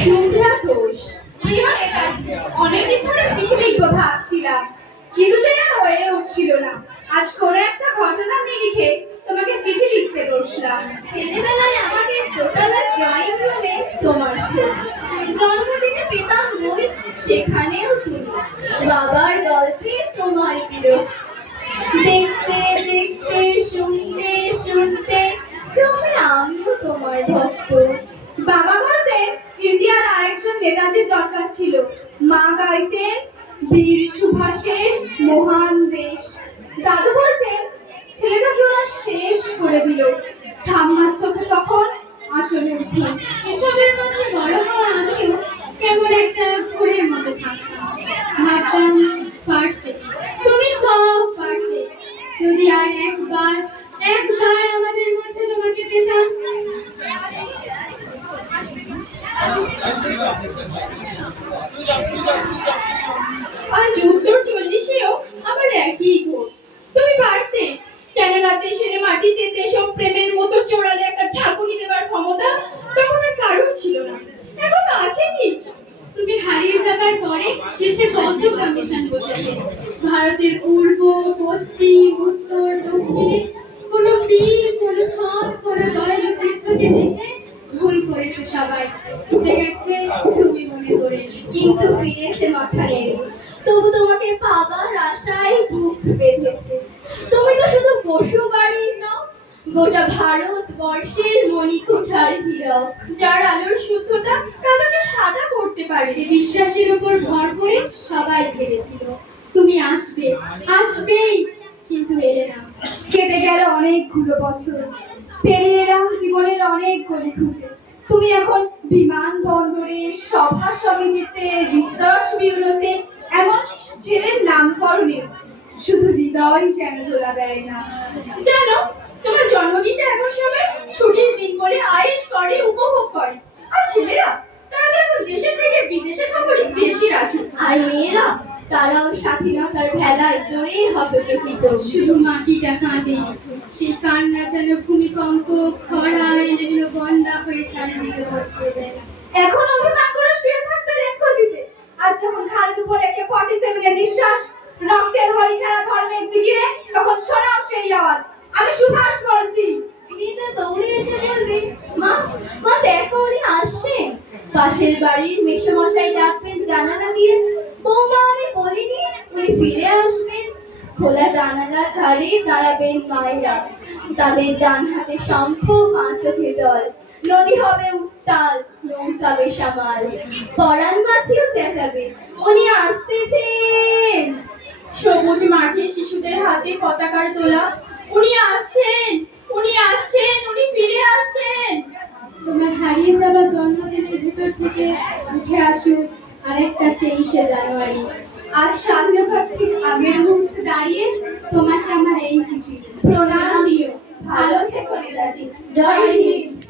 শুভ্রা ঘোষ। প্রিয় নেতাজি, অনেকদিন ধরে চিঠি লিখবো ভাবছিলাম, কিছুতেই আর হয়ে উঠছিল না। আজ কোনো একটা ঘটনা নিরিখে তোমাকে চিঠি লিখতে বসলাম। ছেলেবেলায় আমাদের দোতলার ড্রয়িং রুমে তোমার ছবি, জন্মদিনে পেতাম বই, সেখানেও তুমি, বাবার গল্পে তোমার বিরহ। দেখতে দেখতে শুনতে শুনতে ক্রমে আমিও তোমার ভক্ত। বাবা বলতেন ইন্ডিয়ার আরেকজন নেতাজির দরকার ছিল। মা গাইতেন বীর সুভাষের মহান দেশ। দাদু বলতেন ছেলেটাকে ওরা শেষ করে দিল। ঠাম্মার চোখে তখন আঁচলের ফুল। এসবের মধ্যে বড় হওয়া আমিও কেমন একটা ঘোরের মধ্যে থাকতাম। ভাবতাম পারতে, তুমি সব পারতে, যদি আর একবার একবার আমাদের মধ্যে তোমাকে পেতাম। আজ উত্তর 40-এও আমার একই ঘোর। তুমি পারতে, কেননা দেশের মাটিতে দেশপ্রেমের মতো চোরালে একটা ঝাঁকুনি দেবার ক্ষমতা তখন আর কারোর ছিল না। এখন আছে কি? তুমি হারিয়ে যাবার পরে দেশে কত কমিশন বসেছে। ভারতের পূর্ব, পশ্চিম, উত্তর, দক্ষিণে কোনো বীর, কোনো সৎ, কোনো দয়ালু বৃদ্ধকে দেখে ভুল করেছে সবাই, ছুটে গেছে তুমি মনে করে। কিন্তু ফিরেছে মাথা নেড়ে, তবু তোমাকে পাবার আশায় বুক বেঁধেছে। তুমি তো শুধু বসু বাড়ির নও, গোটা ভারতবর্ষের মণিকোঠার হীরক, যার আলোর শুদ্ধতা কালোকে সাদা করতে পারে। এই বিশ্বাসের উপর ভর করে সবাই ভেবেছিল তুমি আসবে, আসবেই, কিন্তু এলে না। কেটে গেল অনেকগুলো বছর, পেরিয়ে এলাম জীবনের অনেক গলি খুঁজে। তুমি এখন বিমানবন্দরে, সভা সমিতিতে, রিসার্চ ব্যুরোতে, এমনকি ছেলের নামকরণে শুধু হৃদয় যেন দোলা দেয় না। জানো, তোমার জন্মদিনটা এখন সবাই ছুটির দিন বলে আয়েশ করে, উপভোগ করে। আর ছেলেরা, তারা তো এখন দেশের থেকে বিদেশের খবরই বেশি রাখে। আর মেয়েরা, তারাও স্বাধীনতার ভেলায় জোরে হতচকিত। শুধু মাটিটা কাঁদে, সেই কান্না যেন ভূমিকম্প, খরা, এলোমেলো বন্যা হয়ে চারিদিকে ভাসিয়ে দেয়। এখন অভিমান করে শুয়ে থাকবে রেখোজিতে, আজ যখন খালের উপরে AK-47 এর নিঃশ্বাস, রক্তের হরি খেলা ধর্মের জিগিরে, তখন শোনাও সেই আওয়াজ, আমি সুভাষ বলছি। মেয়েটা দৌড়ে এসে বলবে, মা, মা দেখো উনি আসছেন। পাশের বাড়ির মেসোমশাই ডাকবেন জানালা দিয়ে, বৌমা আমি বলিনি উনি ফিরে আসবেন। খোলা জানালার ধারে দাঁড়াবেন মায়েরা, তাদের ডান হাতে শঙ্খ, বাঁ চোখে জল। নদী হবে উত্তাল, নৌকা বেসামাল। পরাণ মাছিও চেঁচাবে, উনি আসতেছেন। সবুজ মাঠে শিশুদের হাতে পতাকার তোলা, উনি আসছেন, উনি আসছেন, উনি ফিরে আসছেন। তোমার হারিয়ে যাওয়া জন্মদিনের ভিতর থেকে উঠে আসুক আরেকটা 23শে জানুয়ারি। আজ স্বাধীনতার ঠিক আগের মুহূর্তে দাঁড়িয়ে তোমাকে আমার এই চিঠি। প্রণাম দিও, ভালো থেকো নেতাজি। জয় হিন্দ।